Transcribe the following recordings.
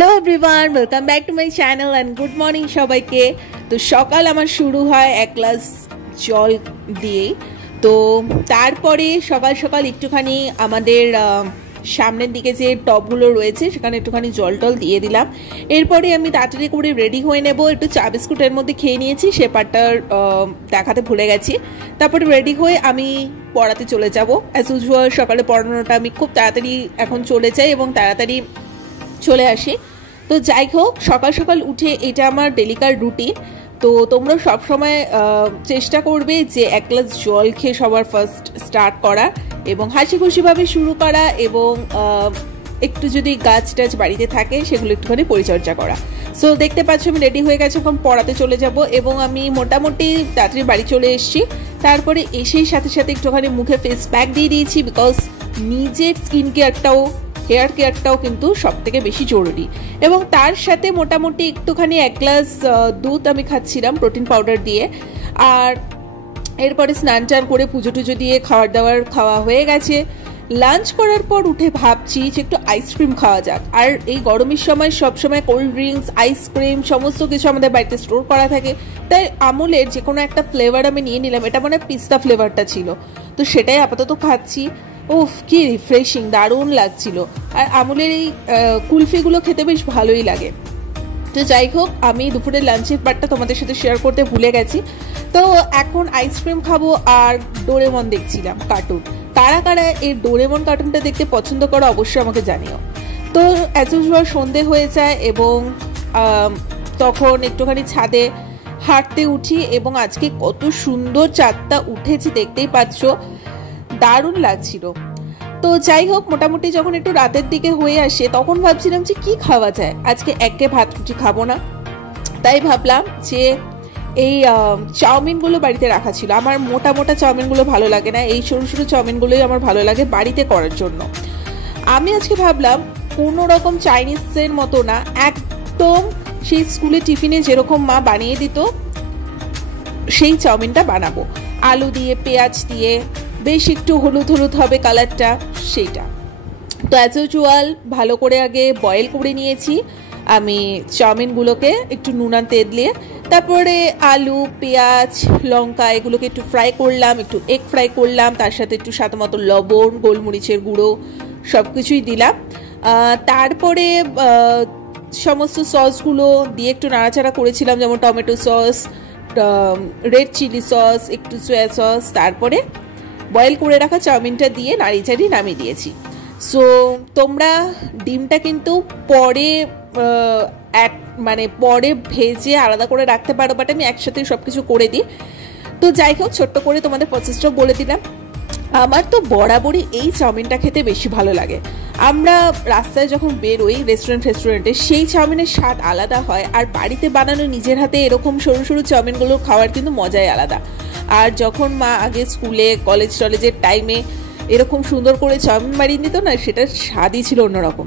Hello everyone, welcome back to my channel and good morning সবাইকে। তো সকাল আমার শুরু হয় এক গ্লাস জল দিয়েই। তো তারপরে সকাল সকাল একটুখানি আমাদের সামনের দিকে যে টবগুলো রয়েছে সেখানে একটুখানি জল টল দিয়ে দিলাম। এরপরে আমি তাড়াতাড়ি করে রেডি হয়ে নেব। একটু চা বিস্কুটের মধ্যে খেয়ে নিয়েছি, সে পার্টটা দেখাতে ভুলে গেছি। তারপরে রেডি হয়ে আমি পড়াতে চলে যাব। অ্যাজ ইউজুয়াল সকালে পড়ানোটা আমি খুব তাড়াতাড়ি এখন চলে যাই এবং তাড়াতাড়ি চলে আসি। তো যাই হোক, সকাল সকাল উঠে এটা আমার ডেলিকার রুটিন। তো তোমরা সবসময় চেষ্টা করবে যে এক গ্লাস জল খেয়ে সবার ফার্স্ট স্টার্ট করা এবং হাসি খুশিভাবে শুরু করা এবং একটু যদি গাছ টাছ বাড়িতে থাকে সেগুলো একটুখানি পরিচর্যা করা। সো দেখতে পাচ্ছ আমি রেডি হয়ে গেছি, এখন পড়াতে চলে যাব এবং আমি মোটামুটি তাড়াতাড়ি বাড়ি চলে এসেছি। তারপরে এসেই সাথে সাথে একটুখানি মুখে ফেস প্যাক দিয়ে দিয়েছি, বিকজ নিজের স্কিন কেয়ারটাও হেয়ার কেয়ারটাও কিন্তু সব থেকে বেশি জরুরি। এবং তার সাথে মোটামুটি একটুখানি এক গ্লাস দুধ আমি খাচ্ছিলাম প্রোটিন পাউডার দিয়ে। আর এরপরে স্নান টান করে পুজো টুজো দিয়ে খাবার দাবার খাওয়া হয়ে গেছে। লাঞ্চ করার পর উঠে ভাবছি যে একটু আইসক্রিম খাওয়া যাক। আর এই গরমের সময় সবসময় কোল্ড ড্রিঙ্কস, আইসক্রিম সমস্ত কিছু আমাদের বাড়িতে স্টোর করা থাকে, তাই আমুলের যে কোনো একটা ফ্লেভার আমি নিয়ে নিলাম। এটা মানে পিস্তা ফ্লেভারটা ছিল, তো সেটাই আপাতত খাচ্ছি। উফ, কি রিফ্রেশিং, দারুণ লাগছিল। আর আমুলের এই কুলফিগুলো খেতে বেশ ভালোই লাগে। তো যাই হোক, আমি দুপুরের লাঞ্চের পার্টটা তোমাদের সাথে শেয়ার করতে ভুলে গেছি। তো এখন আইসক্রিম খাবো আর ডোরেমন দেখছিলাম কার্টুন। কারা কারা এই ডোরেমন কার্টুনটা দেখতে পছন্দ করো অবশ্যই আমাকে জানিও। তো অ্যাজ ইউজুয়াল সন্ধে হয়ে যায় এবং তখন একটুখানি ছাদে হাঁটতে উঠি এবং আজকে কত সুন্দর চাঁদটা উঠেছে দেখতেই পাচ্ছ, দারুণ লাগছিল। তো যাই হোক, মোটামুটি যখন একটু রাতের দিকে হয়ে আসে তখন ভাবছিলাম যে কি খাওয়া যায়। আজকে একে ভাত রুটি খাবো না, তাই ভাবলাম যে এই চাউমিনগুলো বাড়িতে রাখা ছিল। আমার মোটা মোটা চাউমিনগুলো ভালো লাগে না, এই সরু সরু চাউমিনগুলোই আমার ভালো লাগে বাড়িতে করার জন্য। আমি আজকে ভাবলাম কোনো রকম চাইনিজের মতো না, একদম সেই স্কুলে টিফিনে যেরকম মা বানিয়ে দিত সেই চাউমিনটা বানাবো। আলু দিয়ে, পেঁয়াজ দিয়ে, বেশ একটু হলুদ হলুদ হবে কালারটা, সেইটা। তো অ্যাজ ইউজুয়াল ভালো করে আগে বয়েল করে নিয়েছি আমি চাউমিনগুলোকে একটু নুন তেল দিয়ে। তারপরে আলু, পেঁয়াজ, লঙ্কা এগুলোকে একটু ফ্রাই করলাম, একটু এগ ফ্রাই করলাম, তার সাথে একটু স্বাদ মতো লবণ, গোলমরিচের গুঁড়ো সব কিছুই দিলাম। তারপরে সমস্ত সসগুলো দিয়ে একটু নাড়াচাড়া করেছিলাম, যেমন tomato sauce, red chilli sauce, একটু সয়া সস। তারপরে বয়েল করে রাখা চাউমিনটা দিয়ে নাড়িয়ে চাড়িয়ে নামিয়ে দিয়েছি। সো তোমরা ডিমটা কিন্তু পরে পরে ভেজে আলাদা করে রাখতে পারো, বাট আমি একসাথে সব কিছু করে দিই। তো যাই হোক, ছোট্ট করে তোমাদের প্রসেসটা বলে দিলাম। আমার তো বরাবরই এই চাউমিনটা খেতে বেশি ভালো লাগে। আমরা রাস্তায় যখন বেরোই রেস্টুরেন্টে, সেই চাউমিনের স্বাদ আলাদা হয়। আর বাড়িতে বানানো নিজের হাতে এরকম সরু সরু চাউমিনগুলো খাওয়ার কিন্তু মজাই আলাদা। আর যখন মা আগে স্কুলে কলেজের টাইমে এরকম সুন্দর করে চাউমিন বানিয়ে দিত না, সেটার স্বাদই ছিল অন্যরকম।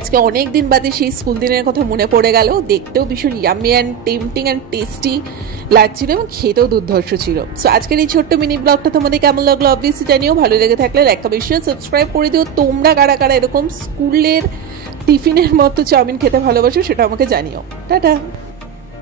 আজকে অনেক দিন বাদে সেই স্কুল দিনের কথা মনে পড়ে গেল। দেখতেও ভীষণ yummy and tempting and tasty লাগছিল এবং খেতেও দুর্ধর্ষ ছিল। সো আজকের এই ছোট্ট মিনি ব্লগটা তোমাদের কেমন লাগলো অবভিয়াসলি জানিও। ভালো লেগে থাকলে লাইক, কমেন্ট, শেয়ার, সাবস্ক্রাইব করে দিও। তোমরা কারা কারা এরকম স্কুলের টিফিনের মতো চাউমিন খেতে ভালোবাসো সেটা আমাকে জানিও। টাটা।